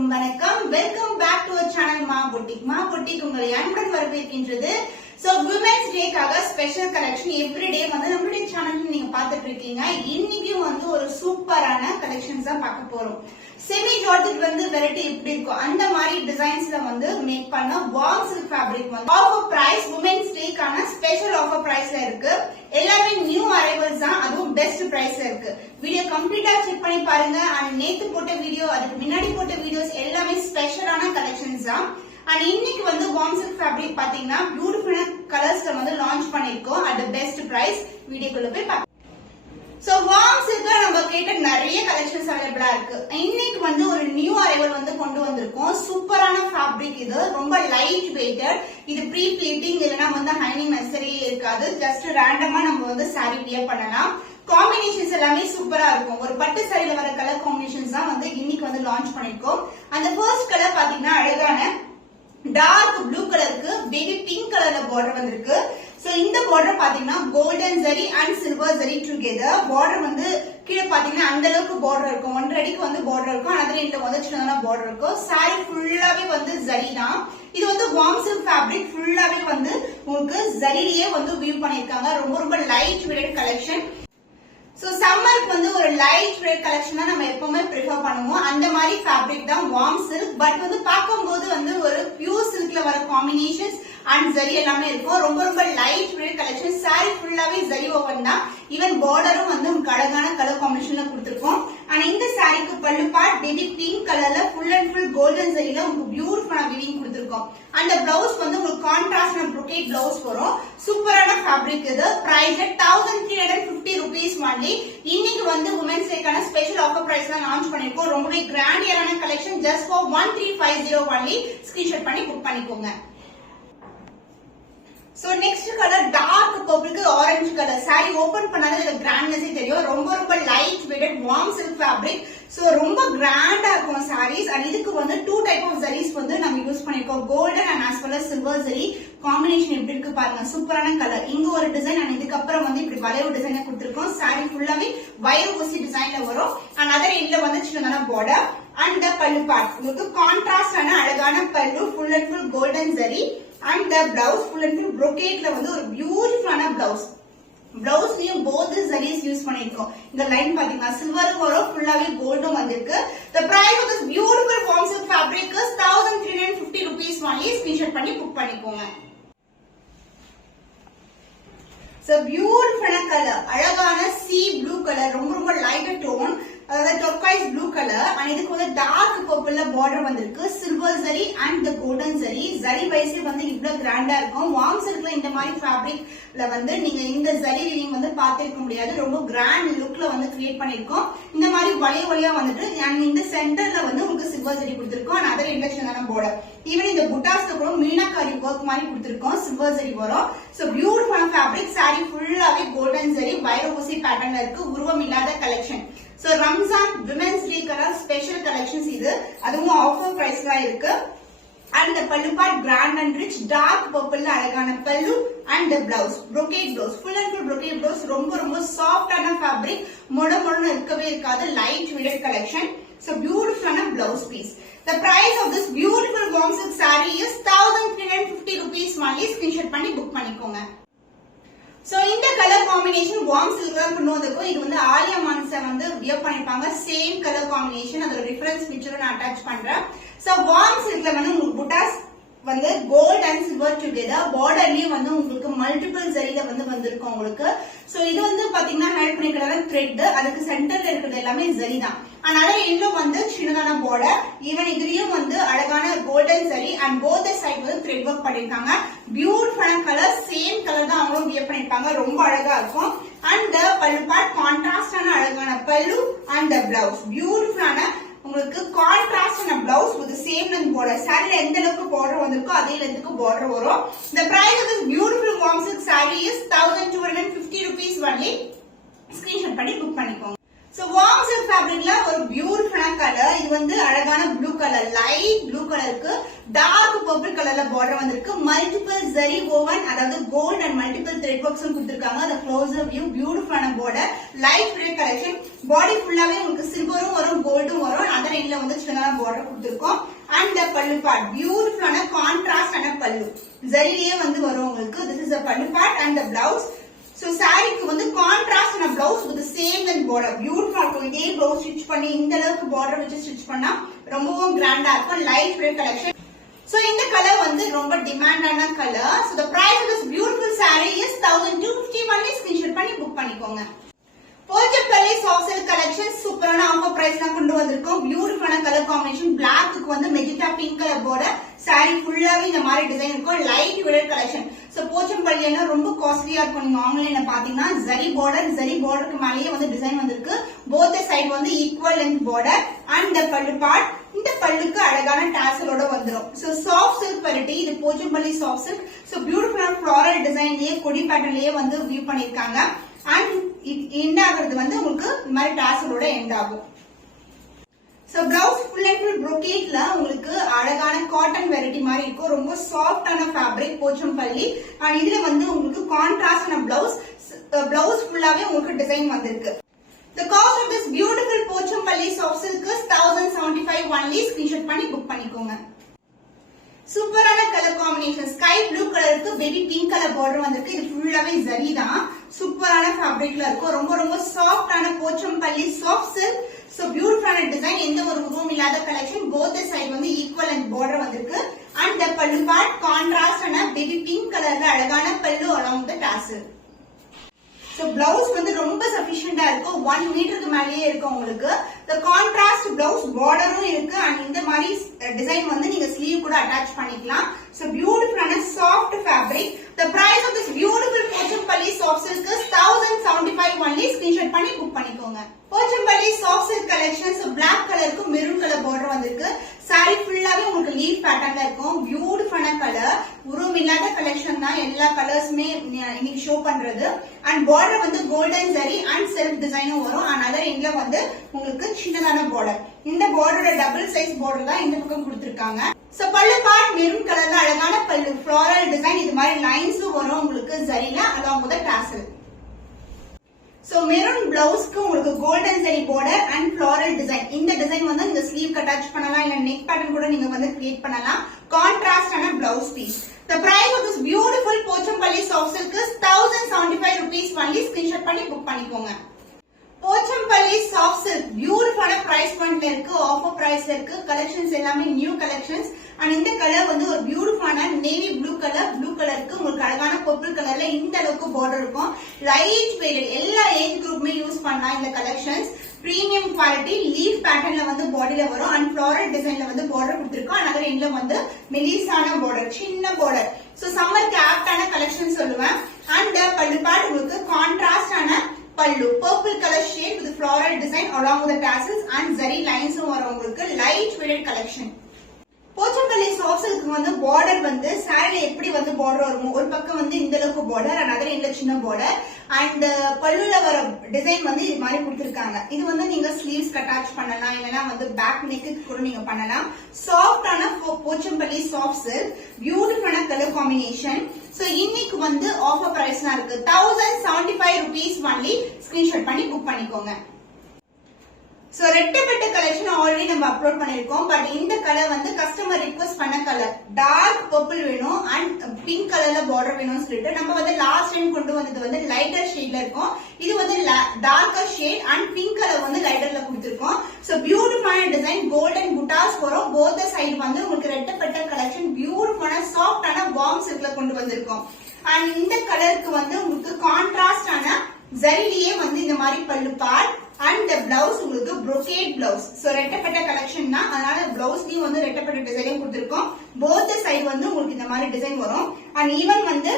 அனைவருக்கும் வணக்கம். Welcome back to our channel Maa boutique. Maa boutique உங்களை அன்புடன் வரவேற்கின்றது. சோ விமென்ஸ் டேக்காக ஸ்பெஷல் கலெக்ஷன் எவ்ரிடே வந்து நம்மளுடைய சேனல்ல நீங்க பாத்துட்டு இருக்கீங்க. இன்னைக்கும் வந்து ஒரு சூப்பரான கலெக்ஷன்ஸ் தான் பார்க்க போறோம். செமி ஜார்ஜெட் வந்து வெரைட்டி எப்படி இருக்கும் அந்த மாதிரி டிசைன்ஸ்ல வந்து மேக் பண்ண வார்ம் சில்க் ஃபேப்ரிக் வந்து ஆஃபர் பிரைஸ் விமென்ஸ் டேக்கான ஸ்பெஷல் ஆஃபர் பிரைஸ்ல இருக்கு. எல்லாமே நியூ அரைவல்ஸ் தான், அதுவும் பெஸ்ட் பிரைஸ்ல இருக்கு. வீடியோ கம்ப்ளீட்டா செக் பண்ணி பாருங்க. அண்ட் நேத்து போட்ட வீடியோ, அதுக்கு முன்னாடி போட்ட வீடியோஸ் எல்லாமே ஸ்பெஷலான கலெக்ஷன்ஸ் தான். அண்ட் இன்னைக்கு வந்து வார்ம் சில்க் ஃபேப்ரிக் பாத்தீங்கன்னா பியூட்டிஃபுல்லான கலர்ஸ்ல வந்து லான்ச் பண்ணிருக்கோம் அட் பெஸ்ட் பிரைஸ். வீடியோக்குள்ள போய் பார்க்கலாம். சோ வார்ம் சில்க்ல நம்ம கேட்ட நிறைய கலெக்ஷன்ஸ் அவைலபிளா இருக்கு. இன்னைக்கு வந்து ஒரு நியூ அரைவல் வந்து கொண்டு வந்திருக்கோம். சூப்பரான ஃபேப்ரிக், இது ரொம்ப லைட் வெயிட்டட். இது ப்ரீ ப்ளீட்டிங் இல்லனா வந்து ஹைனிங் நெசசரியே இருக்காது. ஜஸ்ட் ரேண்டமா நம்ம வந்து சாரி வியர் பண்ணலாம். காம்பினேஷன்ஸ் எல்லாமே சூப்பரா இருக்கும். ஒரு பட்டு சாரியில வர கலர் காம்பினேஷன்ஸ் தான் வந்து இன்னைக்கு வந்து லான்ச் பண்ணிருக்கோம். அந்த ஃபர்ஸ்ட் கலர் பாத்தீங்கன்னா அழகான டார்க் ப்ளூ கலருக்கு பேபி பிங்க் கலர்ல பார்டர் வந்திருக்கு. சோ இந்த பார்டர் பாத்தீங்கன்னா golden zari and silver zari together. Border வந்து கீழே பாத்தீங்கன்னா அந்த அளவுக்கு பார்டர் இருக்கும், 1.5 அடிக்கு வந்து பார்டர் இருக்கும். அதுல இந்த வந்து சின்னதான பார்டர் இருக்கும். சாரி ஃபுல்லாவே வந்து ஜரி தான். இது வந்து வார்ம் சில்க் ஃபேப்ரிக், ஃபுல்லாவே வந்து உங்களுக்கு ஜரியிலேயே வந்து வீவ் பண்ணிருக்காங்க. ரொம்ப ரொம்ப லைட் வெயிட் கலெக்ஷன். சோ சம்மருக்கு வந்து ஒரு லைட் வெயிட் கலெக்ஷன் தான் நம்ம எப்பவுமே ப்ரிஃபர் பண்ணுவோம். அந்த மாதிரி ஃபேப்ரிக் தான் வார்ம் சில்க். பட் வந்து பார்க்கும்போது வந்து ஒரு பியூர் சில்க்ல வர காம்பினேஷன்ஸ் அண்ட் ஜரி எல்லாமே இருக்கும். ரொம்ப ரொம்ப லைட் வெயிட் கலெக்ஷன். சாரி ஃபுல்லாவே ஜரி ஓவன் தான். ஈவன் பார்டரும் வந்து அழகான கலர் காம்பினேஷன்ல கொடுத்திருக்கோம். அண்ட் இந்த சாரிக்கு பல்லு பார்ட் பேபி பிங்க் கலர்ல ஃபுல் அண்ட் ஃபுல் கோல்டன் ஜரியில உங்களுக்கு பியூட்டிஃபுல்லான வீவிங் கொடுத்திருக்கோம். அந்த பிளவுஸ் வந்து உங்களுக்கு கான்ட்ராஸ்ட் ப்ரொகேட் பிளவுஸ் வரும். சூப்பரான ஃபேப்ரிக் இது. Price 1350 rupees only. இன்னைக்கு வந்து உமன்ஸ் டேக்கான ஸ்பெஷல் ஆஃபர் பிரைஸ் தான் லான்ச் பண்ணிருக்கோம். ரொம்பவே கிராண்டியரான collection. Just for 1350 only. Screenshot பண்ணி புக் பண்ணிக்கோங்க. சோ நெக்ஸ்ட் கலர் டார்க் பர்பிளுக்கு ஆரஞ்சு கலர். சாரி ஓபன் பண்ணாலே இதுல கிராண்ட்னஸே தெரியும். ரொம்ப ரொம்ப light weighted warm silk fabric. So ரொம்ப கிராண்டா இருக்கும் சாரீஸ். அண்ட் இதுக்கு வந்து 2 டைப் ஆஃப் ஜரீஸ் வந்து நம்ம யூஸ் பண்ணிருக்கோம். Golden and as well as silver zari combination எப்படி இருக்கு பாருங்க. சூப்பரான கலர். இங்க ஒரு டிசைன் அண்ட் இதுக்கு அப்புறம் வந்து இப்படி வளைவு டிசைன் கொடுத்திருக்கோம். சாரி ஃபுல்லாவே வயர் ஊசி டிசைன்ல வரும். அண்ட் அதர் எண்ட்ல வந்து சின்னதான பார்டர் அண்ட் பல்லு பார்ட் உங்களுக்கு கான்ட்ராஸ்டான அழகான பல்லு, full and full golden zari. And the blouse full and full brocade ல வந்து ஒரு பியூட்டிஃபுல்லான blouse. பிளவுஸ்லயும் both sarees யூஸ் பண்ணிருக்கோம். இந்த லைன் பாத்தீங்கன்னா சில்வரும் வரும், ஃபுல்லாவே கோல்டும் வந்திருக்கு. The price of this beautiful warm silk fabric is 1350 rupees only. Screenshot பண்ணி புக் பண்ணிக்கோங்க. So beautiful color, அழகான sea blue color, ரொம்ப ரொம்ப light tone. அதாவது turquoise blue color. and இதுக்கு வந்து டார்க் பர்பிள்ல பார்டர் வந்திருக்கு. Silver zari and the golden zari. Zari wise வந்து இவ்வளவு கிராண்டா இருக்கும். வார்ம் சில்க்ல இந்த மாதிரி ஃபேப்ரிக்ல வந்து நீங்க இந்த ஜரி வீவிங் வந்து பார்த்திருக்க முடியாது. ரொம்ப கிராண்ட் லுக்ல வந்து கிரியேட் பண்ணிருக்கோம். இந்த மாதிரி வளையா வந்துட்டு and இந்த சென்டர்ல வந்து உங்களுக்கு சில்வர் ஜரி கொடுத்திருக்கோம். and அதர் இன்டெக்ஷனான பார்டர். ஈவன் இந்த புட்டாஸ்க்கு கூட மீனாக்காரி ஒர்க் மாதிரி கொடுத்திருக்கோம். சில்வர் ஜரி வரும். So beautiful fabric. சாரி ஃபுல்லாவே கோல்டன் ஜரி வைர ஊசி பேட்டர்ன்ல இருக்கு. உருவம் இல்லாத கலெக்ஷன். சோ ரம்ஜான் விமென்ஸ் டேக்கான ஸ்பெஷல் கலெக்ஷன்ஸ் இது. அதுவும் ஆஃபர் பிரைஸ் தான் இருக்கு. And the pallu part grand and rich dark பர்பிள்ல அழகான pallu and the blouse brocade blouse full and full brocade blouse. ரொம்ப ரொம்ப சாஃப்டான ஃபேப்ரிக், மொடமொடன்னு இருக்கவே இருக்காது. Light weight collection. சோ பியூட்டிஃபுல்லான blouse piece. The price of this beautiful warm silk saree is 1350 rupees only. Screenshot பண்ணி book பண்ணிக்கோங்க. சோ இந்த colour combination warm silk தான் கொண்டு வந்திருக்கோம். இது வந்து ஆலியா மான்சா வந்து வியர் பண்ணிருப்பாங்க. Same colour combination. அதோட டிஃபரன்ஸ் பிக்சரும் நான் அட்டாச் பண்றேன். சோ வார்ம் சில்க்ல வந்து உங்களுக்கு புட்டாஸ் வந்து கோல்ட் அண்ட் சில்வர் டுகெதர். பார்டர்லயும் வந்து உங்களுக்கு மல்டிபிள் ஜரியில வந்து வந்திருக்கும் உங்களுக்கு. சோ இது வந்து பாத்தீங்கன்னா ஹேண்ட் பண்ணிக்கிற த்ரெட். அதுக்கு சென்டர்ல இருக்கிறது எல்லாமே ஜரி தான். அதனால இன்னும் வந்து சின்னதான பார்டர். ஈவன் இதுலயும் வந்து அழகான golden zari and both side வந்து த்ரெட் ஒர்க் பண்ணிருக்காங்க. பியூட்டிஃபுல்லான கலர். சேம் கலர் தான் அவங்களும் வியர் பண்ணிருப்பாங்க. ரொம்ப அழகா இருக்கும். அண்ட் பல்லு பார்ட் கான்ட்ராஸ்டான அழகான பல்லு அண்ட் பிளவுஸ் பியூட்டிஃபுல்லான உங்களுக்கு கான்ட்ராஸ்டான blouse with same length border. சாரில எந்த அளவுக்கு பார்டர் வந்திருக்கோ அதே லென்த்துக்கு பார்டர் வரும். The price of this beautiful warm silk saree is 1250 rupees only. Screenshot பண்ணி புக் பண்ணிக்கோங்க. சோ வார்ம் சில்க் ஃபேப்ரிக்ல ஒரு பியூட்டிஃபுல்லான கலர். இது வந்து அழகான ப்ளூ கலர், லைட் ப்ளூ கலருக்கு டார்க் பர்பிள் கலர்ல பார்டர் வந்திருக்கு. மல்டிபிள் ஜரி ஓவன், அதாவது கோல்ட் அண்ட் மல்டிபிள் த்ரெட் ஒர்க்ஸும் கொடுத்திருக்காங்க. அந்த க்ளோசர் வியூ பியூட்டிஃபுல்லான border. Light red collection. Body ஃபுல்லாவே உங்களுக்கு சில்வரும் வரும், கோல்டும் வரும். அதர் another end வந்து சின்னதான border கொடுத்திருக்கோம். And the pallu part beautiful contrast ஆன பல்லு ஜரியிலே வந்து வரும் உங்களுக்கு. This is the pallu part and the blouse. So saree க்கு வந்து contrast ஆன blouse with the same length border beautiful இருக்கும். இதே blouse stitch பண்ணி இந்த அளவுக்கு border வச்சு stitch பண்ணா ரொம்பவும் கிராண்டா இருக்கும். light weight collection. So இந்த color வந்து ரொம்ப டிமாண்டான color. So the price of this beautiful saree is 1250. only screenshot பண்ணி book பண்ணிக்கோங்க. போச்சம்பள்ளி soft silk collection சூப்பரான ஆஃபர் பிரைஸ்ல கொண்டு வந்திருக்கோம். பியூட்டிஃபுல்லான கலர் காம்பினேஷன் பிளாக்க்கு வந்து magenta pink colour border saree ஃபுல்லாவே இந்த மாதிரி டிசைன் இருக்கும். Light weight collection. சோ போச்சம்பள்ளினா ரொம்ப காஸ்ட்லியா இருக்கும். நீங்க ஆன்லைன்ல பாத்தீங்கன்னா ஜரி borderக்கு மேலயே வந்து டிசைன் வந்திருக்கு. both side வந்து equal length border and the pallu part. இந்த பல்லுக்கு அழகான டாசலோட வந்துரும். சோ சாஃப்ட் சில்க் வெரைட்டி இது போச்சம்பள்ளி சாஃப்ட் சில்க். சோ பியூட்டிஃபுல்லான ஃப்ளாரல் டிசைன்லயே கொடி பேட்டர்ன்லயே வந்து வியூ பண்ணிருக்காங்க. அண்ட் எண்ட் ஆகுறது வந்து உங்களுக்கு இந்த மாதிரி டாசலோட எண்ட் ஆகும். So blouse full and full brocade ல உங்களுக்கு அழகான காட்டன் வெரைட்டி மாதிரி இருக்கும். ரொம்ப சாஃப்டான ஃபேப்ரிக் போச்சம்பள்ளி. அண்ட் இதுல வந்து உங்களுக்கு கான்ட்ராஸ்டான பிளவுஸ் ஃபுல்லாவே உங்களுக்கு டிசைன் வந்திருக்கு. The cost of this beautiful Pochampally soft silk is 1075. only screenshot பண்ணி book பண்ணிக்கோங்க. சூப்பரான கலர் காம்பினேஷன் ஸ்கை ப்ளூ கலருக்கு பேபி பிங்க் கலர் border வந்திருக்கு. இது ஃபுல்லாவே ஜரி தான். சூப்பரான ஃபேப்ரிக்ல இருக்கும். ரொம்ப ரொம்ப சாஃப்டான போச்சம்பள்ளி சாஃப்ட் சில்க். சோ பியூட்டிஃபுல்லான டிசைன். எந்த ஒரு உருவம் இல்லாத கலெக்ஷன். both side வந்து ஈக்குவல் அண்ட் border வந்திருக்கு. and the pallu part contrast ஆன பேபி பிங்க் கலர்ல அழகான பல்லு along the tassel. So blouse வந்து ரொம்ப சஃபிஷியன்ட்டா இருக்கும். 1 மீட்டருக்கு மேலயே இருக்கும் உங்களுக்கு. The contrast blouse borderரும் இருக்கு. and இந்த மாதிரி டிசைன் வந்து நீங்க ஸ்லீவ் கூட அட்டாச் பண்ணிக்கலாம். So beautiful soft fabric. The price of this beautiful Pochampally soft silk is 1075. only screenshot பண்ணி book பண்ணிக்கோங்க. Pochampalli soft silk collection. So black கலருக்கு மெரூன் கலர் border வந்திருக்கு. saree ஃபுல்லாவே உங்களுக்கு லீஃப் பேட்டர்ன்ல இருக்கும். பியூட்டிஃபுல்லான கலர். உருவம் இல்லாத கலெக்ஷன் தான் எல்லா கலர்ஸ்மே இன்னைக்கு ஷோ பண்றது. அண்ட் border வந்து கோல்டன் ஜரி அண்ட் செல்ஃப் டிசைனும் வரும். அண்ட் அதர் எண்ட்ல வந்து உங்களுக்கு சின்னதான border. இந்த borderோட டபுள் சைஸ் border தான் இந்த பக்கம் கொடுத்திருக்காங்க. சோ பல்லு பார்ட் மெரூன் கலர்ல அழகான பல்லு ஃப்ளாரல் டிசைன். இது மாதிரி லைன்ஸும் வரும் உங்களுக்கு ஜரில along with the tassel. So maroon பிளவுஸ்க்கு உங்களுக்கு golden zari border and floral design. இந்த டிசைன் வந்து நீங்க ஸ்லீவ் அட்டாச் பண்ணலாம் இல்ல நெக் பேட்டர்ன் கூட நீங்க வந்து கிரியேட் பண்ணலாம். கான்ட்ராஸ்ட் ஆன blouse piece. The price of this beautiful Pochampally soft silk is 1075 rupees. only screenshot பண்ணி book பண்ணிக்கோங்க. போச்சம்பள்ளி soft silk பியூட்டிஃபுல்லான பிரைஸ் பாயிண்ட்ல இருக்கு. ஆஃபர் பிரைஸ்ல இருக்கு. கலெக்ஷன்ஸ் எல்லாமே நியூ கலெக்ஷன்ஸ். அண்ட் இந்த கலர் வந்து ஒரு பியூட்டிஃபுல்லான நேவி ப்ளூ கலருக்கு உங்களுக்கு அழகான பர்பிள் கலர்ல இந்த அளவுக்கு border இருக்கும். லைட் வெயிட் எல்லா ஏஜ் குரூப்புமே யூஸ் பண்ணலாம் இந்த கலெக்ஷன்ஸ். பிரீமியம் குவாலிட்டி லீஃப் பேட்டர்ன்ல வந்து பாடியில வரும். அண்ட் ஃப்ளாரல் டிசைன்ல வந்து border கொடுத்திருக்கோம். அதனால எண்ட்ல வந்து மெலிசான border சின்ன border. சோ சம்மருக்கு ஆப்டான கலெக்ஷன் சொல்லுவேன். அண்ட் பல்லு பார்ட் உங்களுக்கு கான்ட்ராஸ்ட் ஆன பல்லு purple color shade with floral design along with the tassels and zari lines வரும் உங்களுக்கு. Light weighted collection. Pochampalli soft silk வந்து border வந்து சாரில எப்படி வந்து border வரும். ஒரு பக்கம் வந்து இந்த அளவுக்கு border another எண்ட்ல சின்ன border and பல்லுல வர டிசைன் வந்து இது மாதிரி கொடுத்திருக்காங்க. இது வந்து நீங்க ஸ்லீவ்ஸ் அட்டாச் பண்ணலாம் இல்லனா வந்து பேக் நெக்கு கூட நீங்க பண்ணலாம். சாஃப்ட்டான போச்சம்பள்ளி soft silk பியூட்டிஃபுல்லான கலர் காம்பினேஷன். சோ இன்னைக்கு வந்து ஆஃபர் பிரைஸ்லாம் இருக்கு. 1075 rupees. only screenshot பண்ணி book பண்ணிக்கோங்க. சோ ரெட்டப்பட்ட கலெக்ஷன் ஆல்ரெடி நம்ம அப்லோட் பண்ணிருக்கோம். பட் இந்த கலர் வந்து கஸ்டமர் ரிக்வெஸ்ட் பண்ண கலர். டார்க் பர்பிள் வேணும் அண்ட் பிங்க் கலர்ல border வேணும்னு சொல்லிட்டு நம்ம வந்து லாஸ்ட் டைம் கொண்டு வந்தது வந்து லைட்டர் ஷேட்ல இருக்கும். இது வந்து darker shade and pink colour வந்து லைட்டர்ல கொடுத்திருக்கோம். சோ பியூட்டிஃபுல்லான டிசைன் கோல்டன் புட்டாஸ் வரும். போத் சைடு வந்து உங்களுக்கு ரெட்டப்பட்ட கலெக்ஷன் பியூட்டிஃபுல்லான சாஃப்டான வார்ம் சில்க்ல கொண்டு வந்திருக்கோம். அண்ட் இந்த கலருக்கு வந்து உங்களுக்கு கான்ட்ராஸ்ட் ஆன ஜரிலியே வந்து இந்த மாதிரி பல்லு பார்ட் and the blouse உங்களுக்கு brocade blouse. So ரெட்டப்பட்ட கலெக்ஷன் தான். அதனால பிளவுஸ்லயும் வந்து ரெட்டப்பட்ட டிசைன் கொடுத்திருக்கோம். both side வந்து உங்களுக்கு இந்த மாதிரி டிசைன் வரும். and even வந்து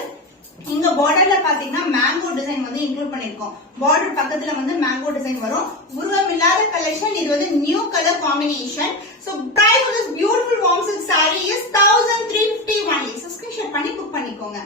இங்க borderல பாத்தீங்கன்னா மேங்கோ டிசைன் வந்து இன்க்ளூட் பண்ணிருக்கோம். border பக்கத்துல வந்து மேங்கோ டிசைன் வரும். உருவம் இல்லாத கலெக்ஷன். இது வந்து new colour combination. So price of this beautiful warm silk saree is 1350 only. So screenshot பண்ணி book பண்ணிக்கோங்க.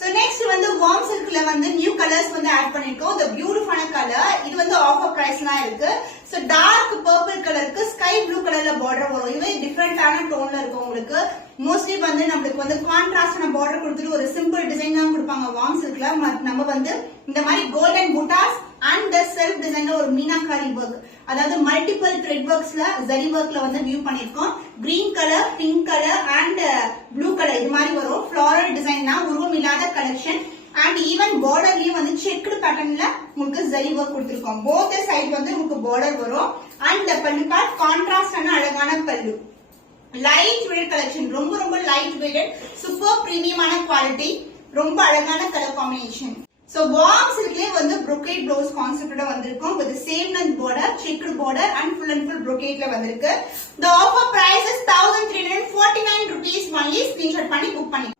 So next வந்து warm silkல வந்து new colors வந்து add பண்ணிருக்கோம். the beautiful color. இது வந்து offer priceலாம் இருக்கு. So dark purple கலருக்கு sky blue கலர்ல border வரும். இது டிஃபரண்டான டோன்ல இருக்கும் உங்களுக்கு. மோஸ்ட்லி வந்து நமக்கு வந்து கான்ட்ராஸ்டான border கொடுத்துட்டு ஒரு சிம்பிள் டிசைன் தான் கொடுப்பாங்க warm silkல. நம்ம வந்து இந்த மாதிரி golden buttas and the self design ஒரு மீனாகாரி work அதாவது மல்டிபிள் த்ரெட் ஒர்க்ஸ்ல ஜரி ஒர்க்ல வந்து வியூ பண்ணிருக்கோம். Green colour, pink colour and blue colour இது மாதிரி வரும். ஃபிளாரல் டிசைன் தான், உருவம் இல்லாத கலெக்ஷன். அண்ட் ஈவன் பார்டர்லயும் வந்து செக்குடு பேட்டர்ன்ல உங்களுக்கு ஜரி ஒர்க் கொடுத்திருக்கோம். போத் சைடு வந்து உங்களுக்கு பார்டர் வரும். அண்ட் பல்லு பார்ட் கான்ட்ராஸ்டான அழகான பல்லு. லைட் வெயிட் கலெக்ஷன், ரொம்ப ரொம்ப லைட் வெயிட், சூப்பர் பிரீமியமான குவாலிட்டி, ரொம்ப அழகான கலர் காம்பினேஷன். So warm silkலயே வந்து brocade blouse கான்செப்ட்டோட வந்திருக்கும். with the same length border, checked border and full brocadeல வந்திருக்கு. The offer price is 1349 rupees only. Screenshot பண்ணி book பண்ணி.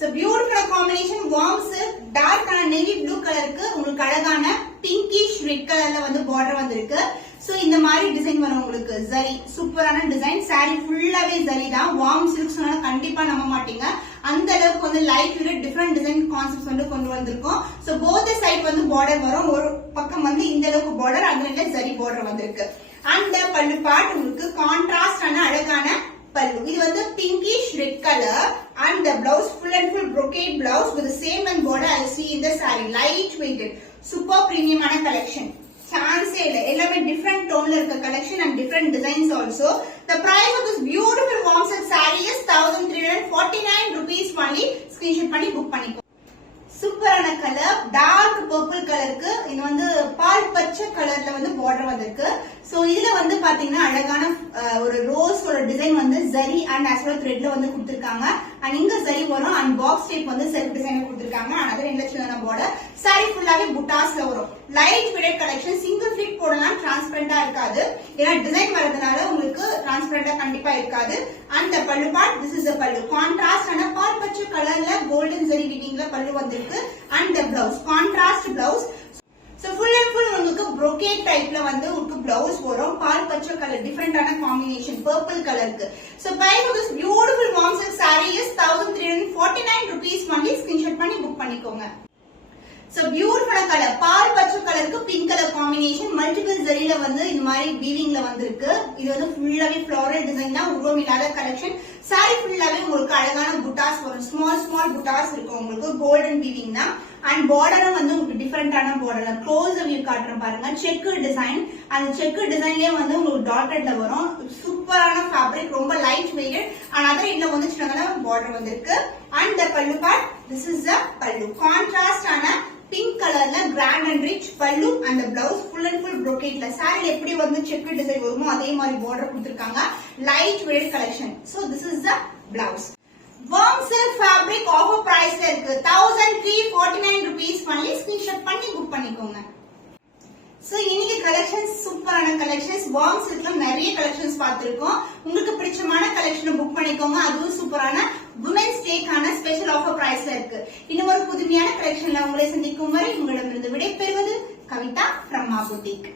So beautiful combination warm silk, dark and navy blue கலருக்கு உங்களுக்கு அழகான pinkish red கலர்ல வந்து border வந்திருக்கு. So இந்த மாதிரி டிசைன் வரும் உங்களுக்கு. ஜரி சூப்பரான டிசைன். saree ஃபுல்லாவே ஜரி தான். warm silk சொன்னா கண்டிப்பா நம்ப மாட்டீங்க. அந்த அளவுக்கு வந்து light weight different design concepts வந்து கொண்டு வந்திருக்கோம். சோ போத் சைடு வந்து பார்டர் வரும். ஒரு பக்கம் வந்து இந்த அளவுக்கு பார்டர், அதுல ஜரி பார்டர் வந்திருக்கு. அந்த பல்லு பார்ட் உங்களுக்கு கான்ட்ராஸ்டான அழகான பல்லு. இது வந்து pinkish red colour and the blouse full and full brocade blouse with the same and border I see in the saree. light weighted, super premium ஆன collection. chance இல்ல, எல்லாமே different toneல இருக்க collection and different designs also. The price of this beautiful warm silk saree is 1349 rupees only. Screenshot பண்ணி book பண்ணிக்கோ. சூப்பரான colour, dark purple கலருக்கு இது வந்து பால் பச்சை கலர்ல வந்து பார்டர் வந்திருக்கு. சோ இதுல வந்து பாத்தீங்கன்னா அழகான ஒரு ரோஸோட டிசைன் வந்து ஜரி அண்ட் ஆஸ்வல் த்ரெட்ல வந்து கொடுத்திருக்காங்க. அண்ட் இங்க ஜரி வரும் அண்ட் பாக்ஸ் டைப் வந்து செல்ஃப் டிசைன் கொடுத்திருக்காங்க. அண்ட் ரெண்டு லட்சம் பார்டர். சாரி ஃபுல்லாவே புட்டாஸ்ல வரும். Light weight collection, single fit போடலாம், டிரான்ஸ்பரண்டா இருக்காது. ஏன்னா டிசைன் வரதுனால உங்களுக்கு டிரான்ஸ்பரண்டா கண்டிப்பா இருக்காது. அந்த பல்லு பார்ட், திஸ் இஸ் a பல்லு. கான்ட்ராஸ்ட் ஆன பால் பச்சை கலர்ல கோல்டன் ஜரி வீவிங்ல பல்லு வந்திருக்கு. And the blouse contrast blouse. So full and full உங்களுக்கு brocade டைப்ல வந்து உங்களுக்கு blouse வரும். பால் பச்சை கலர், டிஃபரெண்டான காம்பினேஷன் பர்பிள் கலருக்கு. So price of this beautiful warm silk saree is 1349 rupees only. Screenshot பண்ணி book பண்ணிக்கோங்க. So beautiful கலர், பால் பச்சை கலருக்கு பிங்க் கலர் காம்பினேஷன், மல்டிபிள் ஜரியில வந்து இந்த மாதிரி வீவிங்ல வந்திருக்கு. இது வந்து ஃபுல்லாவே ஃப்ளோரல் டிசைன் தான், உருவம் இல்லாத கலெக்ஷன். சாரி ஃபுல்லாவே உங்களுக்கு அழகான புட்டாஸ் வரும். ஸ்மால் புட்டாஸ் இருக்கும் உங்களுக்கு. கோல்டன் வீவிங் தான். அண்ட் பார்டரும் வந்து உங்களுக்கு டிஃபரெண்டான பார்டர். க்ளோஸ் வியூ காட்டுறேன் பாருங்க. செக்கு டிசைன், அந்த செக்கு டிசைன்லயே வந்து உங்களுக்கு டாட்டட்ல வரும். சூப்பரான ஃபேப்ரிக், ரொம்ப லைட் வெயிட். அண்ட் அதர் இன்னும் வந்து சின்னதான பார்டர் வந்திருக்கு. அண்ட் த பல்லு பார்ட், திஸ் இஸ் த பல்லு. கான்ட்ராஸ்ட் ஆன பிங்க் கலர்ல கிராண்ட் அண்ட் ரிச் பல்லு. அந்த blouse full and full brocade. Sorry எப்படி வந்து செக்கு டிசைன் வருமோ அதே மாதிரி பார்டர் கொடுத்திருக்காங்க. Light weight collection. So this is the blouse. warm silk fabric offer priceல இருக்கு. 1349 rupees only. Screenshot பண்ணி புக் பண்ணிக்கோங்க. சோ இன்னைக்கு கலெக்ஷன்ஸ் சூப்பரான கலெக்ஷன்ஸ். வார்ம் சில்க்ல நிறைய கலெக்ஷன்ஸ் பார்த்திருக்கோம். உங்களுக்கு பிடிச்சமான கலெக்ஷனை புக் பண்ணிக்கோங்க. அதுவும் சூப்பரான விமென்ஸ் டேக்கான ஸ்பெஷல் ஆஃபர் பிரைஸ்ல இருக்கு. இன்னும் ஒரு புதுமையான கலெக்ஷன்ல உங்களை சந்திக்கும் வரை உங்களிடமிருந்து விடைபெறுவது கவிதா from Ma Boutique.